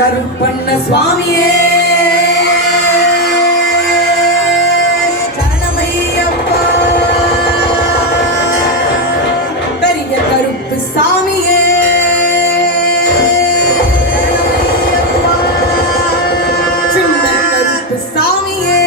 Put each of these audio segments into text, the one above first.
கருப்பண்ண சுவாமியே சரணமையப்பா பெரிய கருப்பு சாமியே சின்ன கருப்பு சாமியே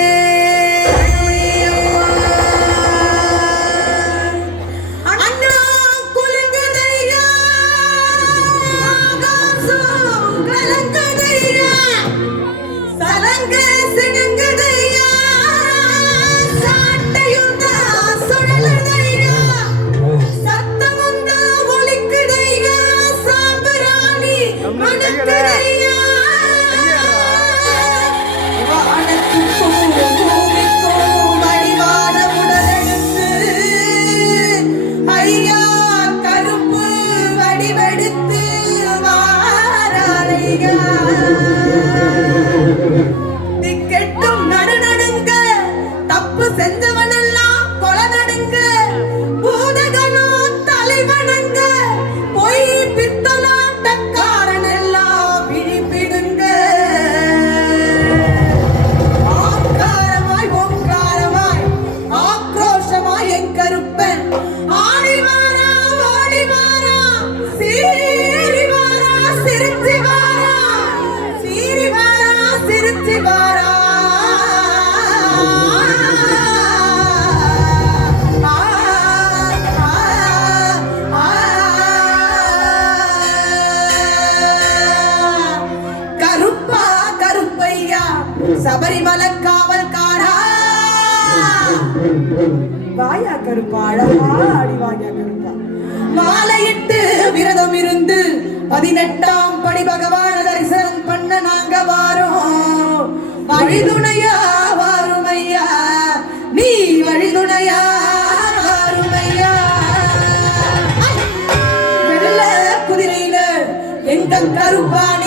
திக்கெட்டும் நடுநடுங்க தப்பு செஞ்சவனெல்லாம் கொலை நடுங்க பூதகனோ தலைவனங்க பொய் பித்தலாட்டக்காரன் எல்லாம் விழிப்பிடுங்க ஆக்காரமாய் ஓங்காரமாய் ஆக்ரோஷமாய் என் கருப்பன் ஆடிவாரா ஓடிவாரா சீரிவாரா சிரிச்சிவாரா கருப்பா கருப்பையா சபரிமலை காவல்காரா வாயா கருப்பா அழகா அடி வாயா கருப்பா மாலையிட்டு விரதம் இருந்து 18ஆம் படி பகவான தரிசனம் பண்ண நாங்க வாரோம் வழிதுணையா வாருமையா நீ வழிதுணையா வாருமையா வெள்ள குதிரையில எங்க கருப்பான